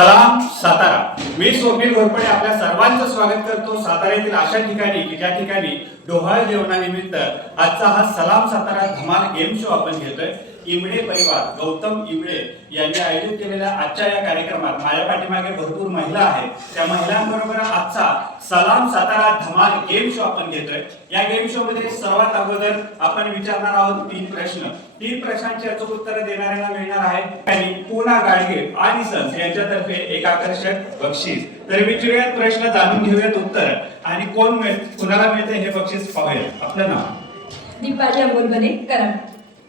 सलाम सातारा. मी स्वप्नील घोरपडे आपल्या सर्वांचं स्वागत करतो साताऱ्यातील अशा ठिकाणी की ज्या ठिकाणी डोहाळ जेवणानिमित्त आजचा हा सलाम सातारा धमाल गेम शो आपण घेतोय. इमडे परिवार गौतम इमडे यांनी आयोजित केलेल्या आजच्या या कार्यक्रमात माझ्या पाठीमागे भरपूर महिला आहेत. त्या महिलांबरोबर आजचा सलाम सातारा धमाल गेम शो आपण घेतोय. या गेम शो मध्ये सर्वात अगोदर आपण विचारणार आहोत 3 प्रश्न. 3 प्रश्नांची अचूक उत्तरे देणाऱ्यांना मिळणार आहे आणि पूना गाडगे आणि सन्स यांच्यातर्फे एक आकर्षक बक्षीस. तर विचारूयात प्रश्न, जाणून घेऊयात उत्तर आणि कुणाला मिळते हे बक्षीस पाहूयात. आपलं नाव? दीपाली अमोल बने, कराड.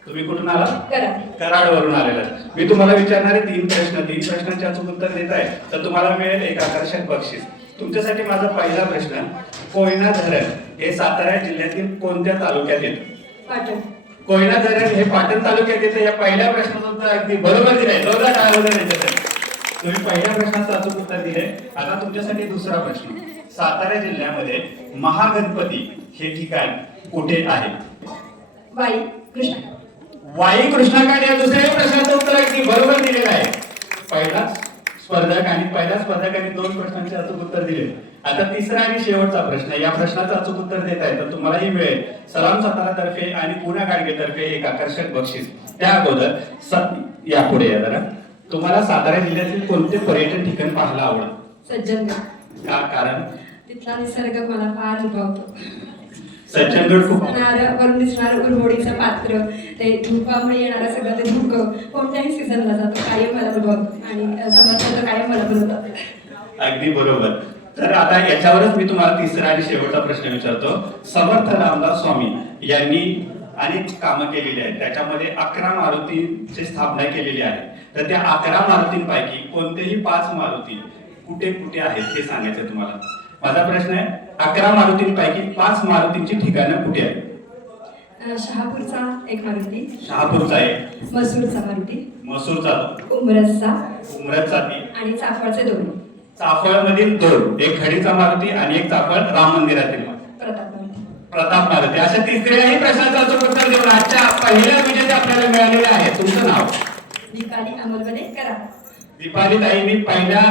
तुम्ही कुठून आला? कराड. कराड वरून आलेला. मी तुम्हाला विचारणारे 3 प्रश्न, 3 प्रश्नांचे अचूक उत्तर देत आहे तर तुम्हाला मिळेल एक आकर्षक बक्षीस. तुमच्यासाठी माझा पहिला प्रश्न, कोयना धरण हे सातारा जिल्ह्यातील कोणत्या तालुक्यात येतं? पाटण. कोयना धरण हे पाटण तालुक्यात येतं. या पहिल्या प्रश्नाचं उत्तर अगदी बरोबर दिलंय. जोरदार टाळ्या वाजवा याच्यासाठी. तुम्ही पहिल्या प्रश्नाचं अचूक उत्तर दिले. आता तुमच्यासाठी दुसरा प्रश्न, सातारा जिल्ह्यामध्ये महागणपती हे ठिकाण कुठे आहे? वाई कृष्णा. वाई कृष्णाकाठ या दुसऱ्या प्रश्नाचं उत्तर अगदी बरोबर दिलेलं आहे. पहिल्या स्पर्धकांनी 2 प्रश्नांचे अचूक उत्तर दिले. आता तिसरा आणि शेवटचा प्रश्न, या प्रश्नाचं अचूक उत्तर देत आहे तर तुम्हालाही मिळेल सलाम सातारा तर्फे आणि पूना गाडगे तर्फे एक आकर्षक बक्षीस. त्या अगोदर यापुढे या जरा. तुम्हाला सातारा जिल्ह्यातील कोणते पर्यटन ठिकाण पाहायला आवडेल? सज्जनगड. का कारण? तिथला निसर्ग मला फार भावतो. सज्जनगड खूप वरून दिसणारं उरमोडीचं पात्र, ते धुकामुळे येणारं सगळं ते धुकं कोणत्याही सीझनला जातो, कायम मला भावतो आणि समर्थन कायम मला बोलवतात. अगदी बरोबर. तर आता याच्यावरच मी तुम्हाला तिसरा आणि शेवटचा प्रश्न विचारतो. समर्थ रामदास स्वामी यांनी अनेक कामं केलेली आहेत. त्याच्यामध्ये 11 मारुतीची स्थापना केलेली आहे. तर त्या 11 मारुतींपैकी कोणतेही 5 मारुती कुठे कुठे आहेत ते सांगायचं तुम्हाला. माझा प्रश्न आहे, 11 मारुतींपैकी 5 मारुतींची ठिकाणं कुठे आहेत? शहापूरचा एक मारुती, शहापूरचा एक, मसूरचा मारुती, मसूरचा, उमरसचा आणि चाफळचे 2. चाफळमधील 2, एक खडीचा मारुती आणि एक चाफळ राम मंदिरातील प्रताप मारुती. अशा तिसऱ्याही प्रश्नाचं अचूक उत्तर देऊन आजच्या पहिल्या विजेते आपल्याला मिळालेले आहे. तुमचं नाव? दीपाली अमोल बने, कराड. दीपाली ताईंनी पहिल्या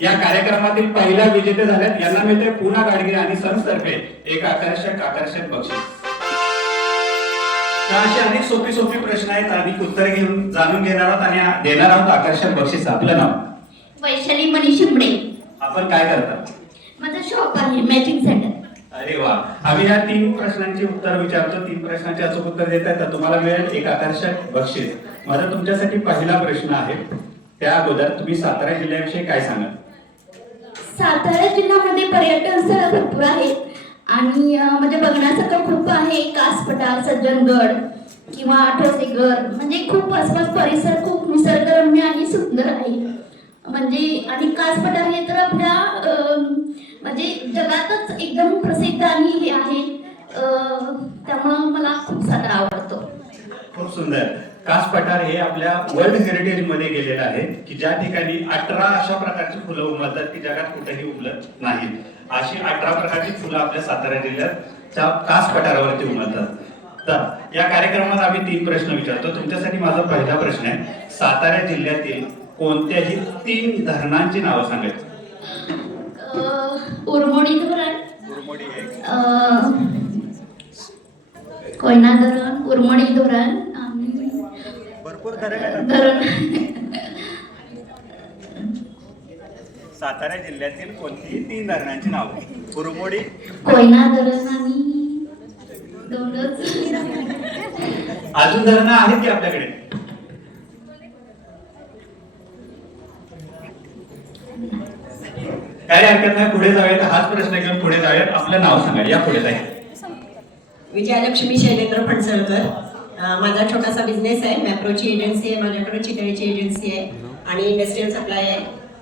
या कार्यक्रमातील पहिल्या विजेते झाल्यात. यांना मिळते पूना गाडगे आणि सन्स तर्फे एक आकर्षक बक्षीस. अशी अनेक सोपी प्रश्न आहेत आणि उत्तर घेऊन जाणून घेणार आहोत आणि देणार आहोत आकर्षक बक्षीस. आपलं नाव? वैशाली मनीष शिंबडे. आपण काय करता? माझं शॉप आहे मॅचिंग सेंटर. अरे वा. आम्ही ह्या 3 प्रश्नांची उत्तर विचारतो. 3 प्रश्नांचे अचूक उत्तर देत आहे तर तुम्हाला मिळेल एक आकर्षक बक्षीस. माझा तुमच्यासाठी पहिला प्रश्न आहे. त्या अगोदर तुम्ही सातारा जिल्ह्याविषयी काय सांगाल? सातारा जिल्ह्यामध्ये पर्यटन स्थळ भरपूर आहेत आणि म्हणजे बघण्यासारखं खूप आहे. कास पठार, सज्जनगड किंवा आठवसेघर, म्हणजे खूप आसपास परिसर खूप निसर्गरम्य आणि सुंदर आहे. म्हणजे आणि कास पठार हे तर आपल्या म्हणजे जगातच एकदम प्रसिद्ध आणि हे आहे. त्यामुळं मला खूप सातारा आवडतो. खूप सुंदर. कास पठार हे आपल्या वर्ल्ड हेरिटेज मध्ये गेलेलं आहे की ज्या ठिकाणी 18 अशा प्रकारची फुलं उमलतात की जगात कुठेही उमलत नाहीत. अशी 18 प्रकारची फुलं आपल्या सातारा जिल्ह्याच्या कास पठारावरती उमलतात. तर या कार्यक्रमात आम्ही 3 प्रश्न विचारतो. तुमच्यासाठी माझा पहिला प्रश्न आहे, सातारा जिल्ह्यातील कोणत्याही 3 धरणांची नावं सांगायची. उरमोडी धरण, कोयना धरण, उरमोडी धरण आणि भरपूर धरण. सातारा जिल्ह्यातील कोणतीही 3 धरणांची नावं. उरमोडी, कोयना धरण आणि 2च. अजून धरणं आहेत की आपल्याकडे? काय हरकत नाही, पुढे जाऊयात. हाच प्रश्न घेऊन पुढे जाऊयात. आपलं नाव सांगा. या पुढे जाईल. विजयालक्ष्मी शैलेंद्र फणसळकर. माझा छोटासा बिझनेस आहे. मॅप्रोची एजन्सी आहे माझ्याकडे, चितळीची एजन्सी आहे आणि इंडस्ट्रियल सप्लाय आहे.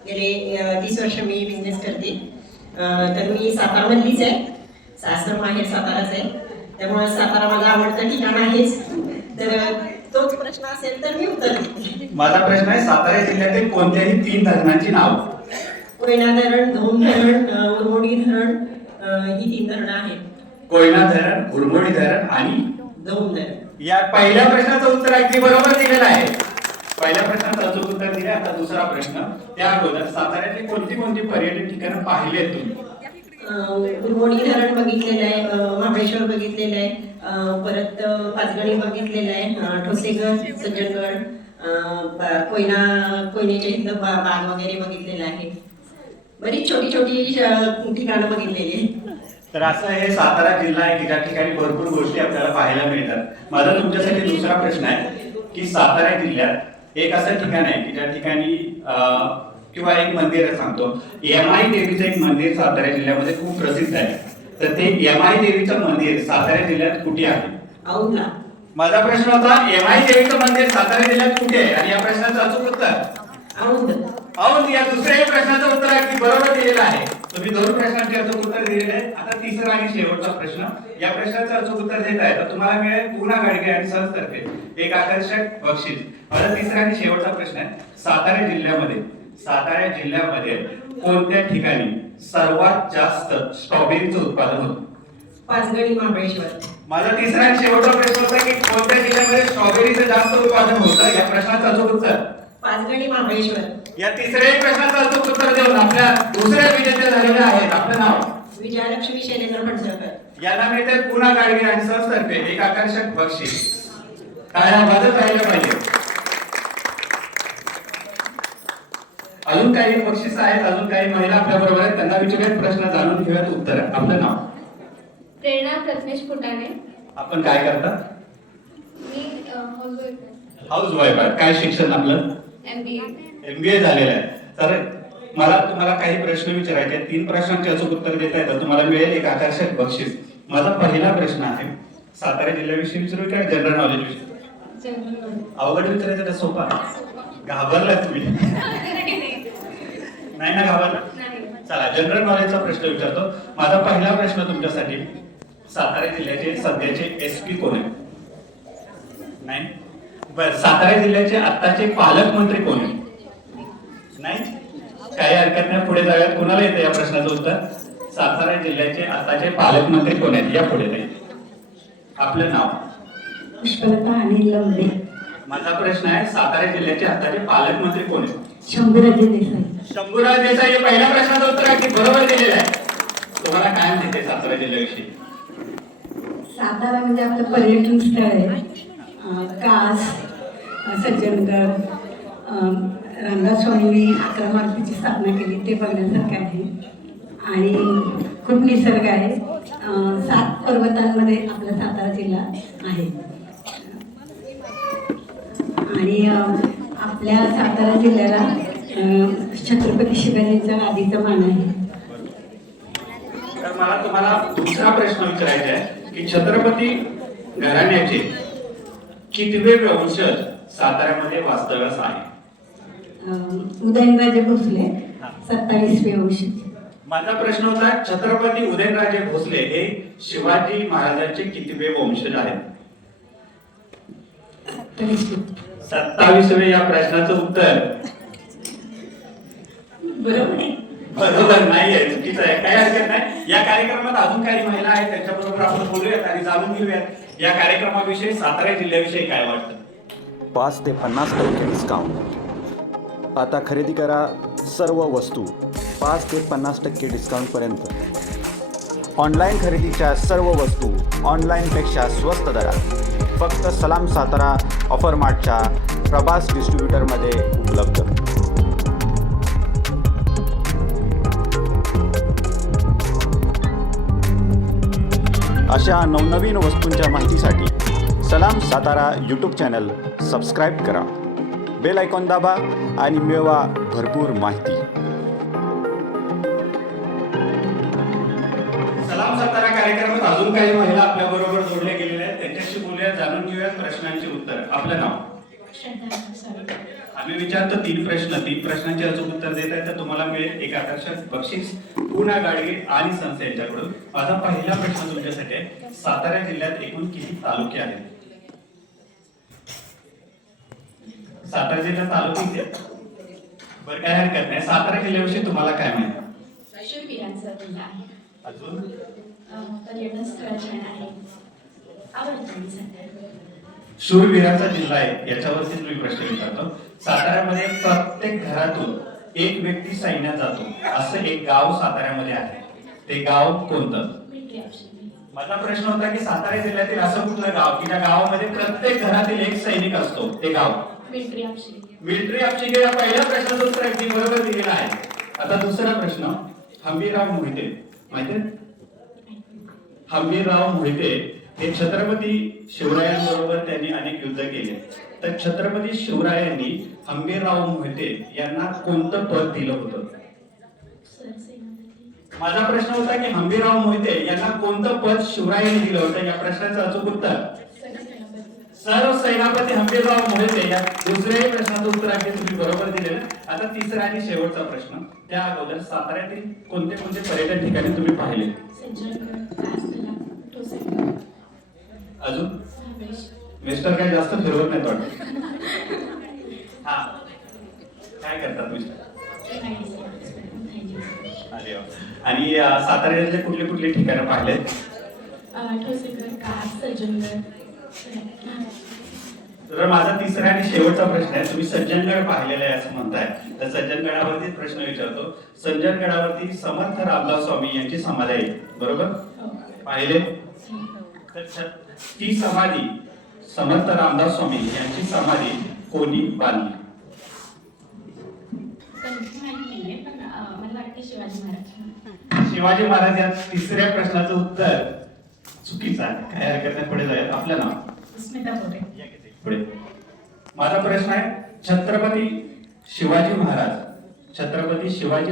गेले 30 वर्ष मी बिझनेस करते. तर मी सातारामधलीच आहे. सासर माहेर साताराच आहे. त्यामुळे सातारा माझं आवडतं ठिकाण आहेच. तर तोच प्रश्न असेल तर मी उत्तर देते. माझा प्रश्न आहे, सातारा जिल्ह्यातील कोणत्याही 3 धरणांची नाव. कोयना धरण, धोम धरण, उरमोडी धरण, ही 3 धरणं आहेत. कोयना धरण, उरमोडी धरण आणि धोम धरण. या पहिल्या प्रश्नाचं उत्तर अगदी बरोबर दिलेलं आहे. पहिल्या प्रश्नाचं अचूक उत्तर दिले. आता दुसरा प्रश्न. त्या अगोदर साताऱ्यातली कोणती कोणती पर्यटन ठिकाणं पाहिली आहेत तुम्ही? गुरमोडी धरण बघितलेलं आहे, महाबळेश्वर बघितलेलं आहे, परत पाचगणी बघितलेलं आहे, ठोसेघर, सज्जनगड, कोयनेच्या इथलं बाग वगैरे बघितलेलं आहे. बरीच छोटी छोटी ठिकाणं बघितलेली आहेत. तर असं हे सातारा जिल्हा आहे की ज्या ठिकाणी भरपूर गोष्टी आपल्याला पाहायला मिळतात. माझा तुमच्यासाठी दुसरा प्रश्न आहे की सातारा जिल्ह्यात एक असं ठिकाण आहे की ज्या ठिकाणी किंवा एक मंदिर सांगतो, यमाई देवीचं एक मंदिर सातारा जिल्ह्यामध्ये खूप प्रसिद्ध आहे. तर ते यमाई देवीचं मंदिर सातारा जिल्ह्यात कुठे आहे? औंधला. माझा प्रश्न होता यमाई देवीचं मंदिर सातारा जिल्ह्यात कुठे आहे आणि या प्रश्नाचं अचूक उत्तर औंध. औंध. या दुसऱ्याही प्रश्नाचं उत्तर अगदी बरोबर दिलेलं आहे. तुम्ही 2 प्रश्नांचे अचूक उत्तर दिलेले आहे. आता तिसरा आणि शेवटचा प्रश्न. या प्रश्नाचं अचूक उत्तर देत आहे तर तुम्हाला मिळेल पूर्णा गाडगे आणि सहजतर्फे एक आकर्षक बक्षीस. माझा तिसरा आणि शेवटचा प्रश्न आहे, सातारा जिल्ह्यामध्ये कोणत्या ठिकाणी सर्वात जास्त स्ट्रॉबेरीचं उत्पादन होतं? पाचगणी, महाबळेश्वर. माझा तिसरा आणि शेवटचा प्रश्न होता की कोणत्या जिल्ह्यामध्ये स्ट्रॉबेरीचं जास्त उत्पादन होतं? या प्रश्नाचं अचूक उत्तर पाचगणी, महाबळेश्वर. या तिसऱ्याही प्रश्नाचं अचूक उत्तर देऊन आपल्या दुसऱ्या विजेते झालेले आहेत. आपलं नाव? विजयालक्ष्मी शैलेंद्र फणसळकर. यांना मिळते पूर्णा गाडगे आणि सहजतर्फे एक आकर्षक बक्षीस. टाळ्या वाजत राहिल्या पाहिजे. अजून काही बक्षीस आहेत, अजून काही महिला आपल्या बरोबर आहेत. त्यांना विचारूयात प्रश्न, जाणून घेऊयात उत्तर. आपलं नाव? प्रेरणा प्रथमेश फुटाणे. आपण काय करता? मी हाऊस वाईफ आहे. काय शिक्षण आपलं? MBA झालेलं आहे. तर मला तुम्हाला काही प्रश्न विचारायचे आहेत. 3 प्रश्नांचे अचूक उत्तर देता येतं तुम्हाला मिळेल एक आकर्षक बक्षीस. माझा पहिला प्रश्न आहे, सातारा जिल्ह्याविषयी विचारू का जनरल नॉलेज विषयी? अवघड विचारायचं का सोपा? घाबरला तुम्ही? नाही ना घाबरला? चला जनरल नॉलेजचा प्रश्न विचारतो. माझा पहिला प्रश्न तुमच्यासाठी, सातारा जिल्ह्याचे सध्याचे SP कोण आहेत? नाही. बरं, सातारा जिल्ह्याचे आत्ताचे पालकमंत्री कोण आहेत? नाही. काही हरकत नाही, पुढे जाऊयात. कोणाला येतं या प्रश्नाचं उत्तर? सातारा जिल्ह्याचे आताचे पालकमंत्री कोण आहेत? या पुढे जाईल. आपलं नाव? पुष्पलता अनिल लवडे. माझा प्रश्न आहे, सातारा जिल्ह्याचे आताचे पालकमंत्री कोण आहेत? शंभूराजे देसाई. शंभूराज देसाई. हे पहिल्या प्रश्नाचं उत्तर अगदी बरोबर दिलेलं आहे. तुम्हाला काय माहिती आहे सातारा जिल्ह्याविषयी? सातारा म्हणजे आपलं पर्यटन स्थळ आहे. कास, सज्जनगड, रंगास्वामींनी 11 मारुतीची स्थापना केली, ते बघण्यासारखं आहे. आणि खूप निसर्ग आहे. 7 पर्वतांमध्ये आपला सातारा जिल्हा आहे. आणि आपल्या सातारा जिल्ह्याला छत्रपती शिवाजींच्या आधीचा मान आहे. तर मला तुम्हाला दुसरा प्रश्न विचारायचा आहे की छत्रपती घराण्याचे कितवे वंशज साताऱ्यामध्ये वास्तव्यास आहे? उदयनराजे भोसले 27वे वंशज. माझा प्रश्न होता, छत्रपती उदयनराजे भोसले हे शिवाजी महाराजांचे कितवे वंशज आहेत? 27वे. या प्रश्नाचं उत्तर बरोबर नाहीये, चुकीचं आहे. काही हरकत नाही. या कार्यक्रमात अजून काही महिला आहेत, त्यांच्याबरोबर आपण बोलूयात आणि जाणून घेऊयात या कार्यक्रमाविषयी, सातारा जिल्ह्याविषयी काय वाटतं. 5 ते 50% डिस्काउंट. आता खरेदी करा सर्व वस्तू 5 ते 50% डिस्काउंटपर्यंत. ऑनलाईन खरेदीच्या सर्व वस्तू ऑनलाईनपेक्षा स्वस्त दरात फक्त सलाम सातारा ऑफर मार्टच्या प्रभास डिस्ट्रीब्युटरमध्ये उपलब्ध. अशा नवनवीन वस्तूंच्या माहितीसाठी सलाम सातारा यूट्यूब चॅनल सबस्क्राईब करा, बेल आयकॉन दाबा आणि मिळवा भरपूर माहिती. सलाम सातारा कार्यक्रमात अजून काही महिला आपल्या बरोबर जोडले गेलेले आहेत, त्यांच्याशी बोलूया, जाणून घेऊया प्रश्नांची उत्तर. आपलं नाव? आम्ही विचारतो 3 प्रश्न, 3 प्रश्नांचे अचूक उत्तर देत आहे तर तुम्हाला मिळेल एक आकर्षक बक्षीस पूर्णा गाडगे आणि संस्था यांच्याकडून. माझा पहिला प्रश्न तुमच्यासाठी आहे, सातारा जिल्ह्यात एकूण किती तालुके आहेत? सातारा जिल्ह्यात तालुके किती आहेत? बरं, काय हरकत नाही. सातारा जिल्ह्याविषयी तुम्हाला काय माहिती? शूरवीरांचा जिल्हा आहे. अजून पर्यटन स्थळ छान आहे, आवडतं मी सध्या. शूरवीराचा जिल्हा आहे याच्यावरती मी प्रश्न विचारतो. साताऱ्यामध्ये प्रत्येक घरातून एक व्यक्ती सैन्यात जातो असं एक गाव साताऱ्यामध्ये आहे. ते गाव कोणतं? माझा प्रश्न होता की सातारा जिल्ह्यातील असं कुठलं गाव की ज्या गावामध्ये प्रत्येक घरातील एक सैनिक असतो, ते गाव? मिलिटरी ऑफिसर या पहिल्या प्रश्नाचं उत्तर अगदी बरोबर दिलेलं आहे. आता दुसरा प्रश्न, हंबीरराव मोहिते माहिती? हंबीरराव मोहिते हे छत्रपती शिवरायांबरोबर त्यांनी अनेक युद्ध केले. तर छत्रपती शिवरायांनी हंबीरराव मोहिते यांना कोणतं पद दिलं होतं? माझा प्रश्न होता की हंबीरराव मोहिते यांना कोणतं पद शिवरायांनी दिलं होतं? या प्रश्नाचं अचूक उत्तर सर्व सेनापती हंबीरराव मोहिते. या दुसऱ्याही प्रश्नाचं उत्तर अगदी तुम्ही बरोबर दिलेलं. आता तिसरा आणि शेवटचा प्रश्न, त्या अगोदर साताऱ्यातील कोणते कोणते पर्यटन ठिकाणी तुम्ही पाहिले? अजून मिस्टर काय जास्त फिरवत नाही वाटत. हा, काय करतात मिस्टर? अरे वा. आणि साताऱ्यातले कुठले कुठले ठिकाणं पाहिलेत? तर माझा तिसरा आणि शेवटचा प्रश्न आहे, तुम्ही सज्जनगड पाहिलेला आहे असं म्हणताय, तर सज्जनगडावरती प्रश्न विचारतो. सज्जनगडावरती समर्थ रामदास स्वामी यांची समाधी आहे, बरोबर? पाहिले? तर ती समाधी, समर्थ रामदास स्वामी यांची समाधी कोणी बांधली? शिवाजी महाराज. या तिसऱ्या प्रश्नाचं उत्तर चुकीचं आहे, काय हरकत नाही. पुढे जाऊया. आपलं नाव? पुढे. माझा प्रश्न आहे, छत्रपती शिवाजी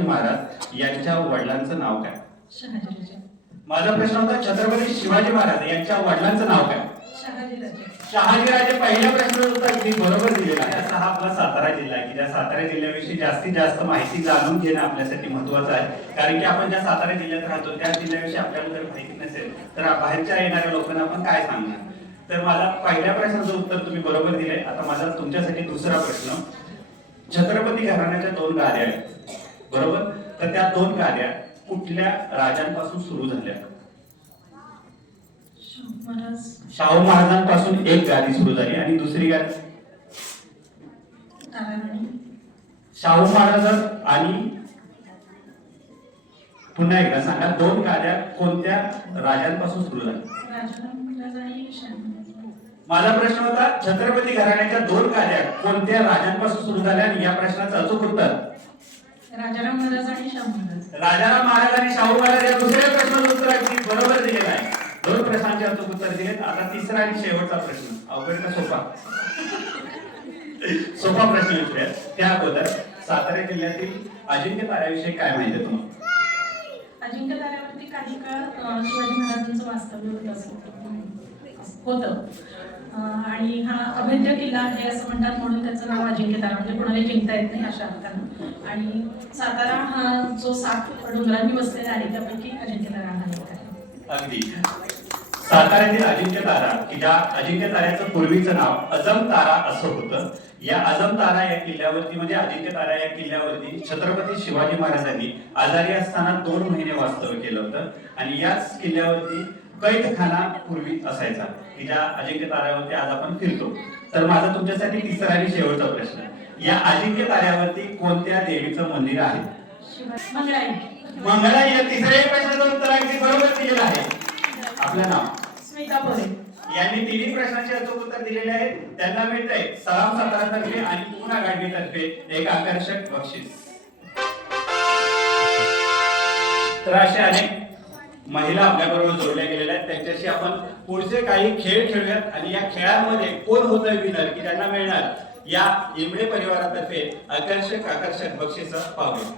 महाराज यांच्या वडिलांचं नाव काय? माझा प्रश्न होता, छत्रपती शिवाजी महाराज यांच्या वडिलांचं नाव काय? शहाजीराजे. पहिल्या प्रश्नाचं उत्तर अगदी बरोबर दिलेलं आहे. असा हा आपला सातारा जिल्हा आहे की ज्या सातारा जिल्ह्याविषयी जास्तीत जास्त माहिती जाणून घेणं आपल्यासाठी महत्वाचं आहे. कारण की आपण ज्या सातारा जिल्ह्यात राहतो त्या जिल्ह्याविषयी आपल्याला जर माहिती नसेल तर बाहेरच्या येणाऱ्या लोकांना आपण काय सांगणार? तर माझा पहिल्या प्रश्नाचं उत्तर तुम्ही बरोबर दिलंय. आता माझा तुमच्यासाठी दुसरा प्रश्न, छत्रपती घराण्याच्या 2 गाद्या आहेत, बरोबर? तर त्या 2 गाद्या कुठल्या राजांपासून सुरू झाल्या? शाहू महाराजांपासून एक गादी सुरू झाली आणि दुसरी गादी शाहू महाराज. आणि पुन्हा एकदा सांगा, 2 गाद्या कोणत्या राजांपासून सुरू झाल्या? माझा प्रश्न होता, छत्रपती घराण्याच्या 2 गाद्या कोणत्या राजांपासून सुरू झाल्या? आणि या प्रश्नाचं अचूक उत्तर राजाराम महाराज आणि शाहू महाराज. राजाराम महाराज आणि शाहू महाराज. या दुसऱ्या प्रश्नाचं उत्तर अगदी बरोबर दिलेलं आहे. 2 प्रश्नांचे अचूक उत्तर दिलेत. आता तिसरा आणि शेवटचा प्रश्न, अवघड का सोपा? सोपा प्रश्न विचारूया. त्या अगोदर सातारा जिल्ह्यातील अजिंक्य ताऱ्याविषयी काय माहिती आहे तुम्हाला? अजिंक्य ताऱ्यावरती काही काळ शिवाजी महाराजांचं वास्तव्य होतं आणि हा अभेद्य किल्ला आहे असं म्हणतात, म्हणून त्याचं नाव अजिंक्य तारा, म्हणजे कोणाला जिंकता येत नाही अशा अर्थानं. आणि सातारा हा जो 7 डोंगरांनी बसलेला आहे त्यापैकी अजिंक्य तारा हा एक आहे. अगदी. साताऱ्यातील अजिंक्य तारा की ज्या अजिंक्य ताऱ्याचं पूर्वीचं नाव अजम तारा असं होतं. या अजम तारा या किल्ल्यावरती म्हणजे अजिंक्य तारा या किल्ल्यावरती छत्रपती शिवाजी महाराजांनी आजारी असताना 2 महिने वास्तव्य केलं होतं. आणि याच किल्ल्यावरती कैदखाना पूर्वी असायचा की ज्या अजिंक्य ताऱ्यावरती आज आपण फिरतो. तर माझा तुमच्यासाठी तिसरा आणि शेवटचा प्रश्न, या अजिंक्य ताऱ्यावरती कोणत्या देवीचं मंदिर आहे? मंगळाई. या तिसऱ्या प्रश्नाचं उत्तर अगदी बरोबर दिलेलं आहे. आपलं नाव? स्मिता पोरे. यांनी 3 प्रश्नांचे अचूक उत्तर दिलेले आहेत. त्यांना मिळतंय सलाम सातारा तर्फे आणि पूना गाडगे तर्फे एक आकर्षक बक्षीस. तर असे अनेक महिला आपल्याबरोबर जोडल्या गेलेल्या आहेत. त्यांच्याशी आपण पुढचे काही खेळ खेळूयात आणि या खेळांमध्ये कोण होतं विनर की त्यांना मिळणार या इमडे परिवारातर्फे आकर्षक बक्षीस पाहूया.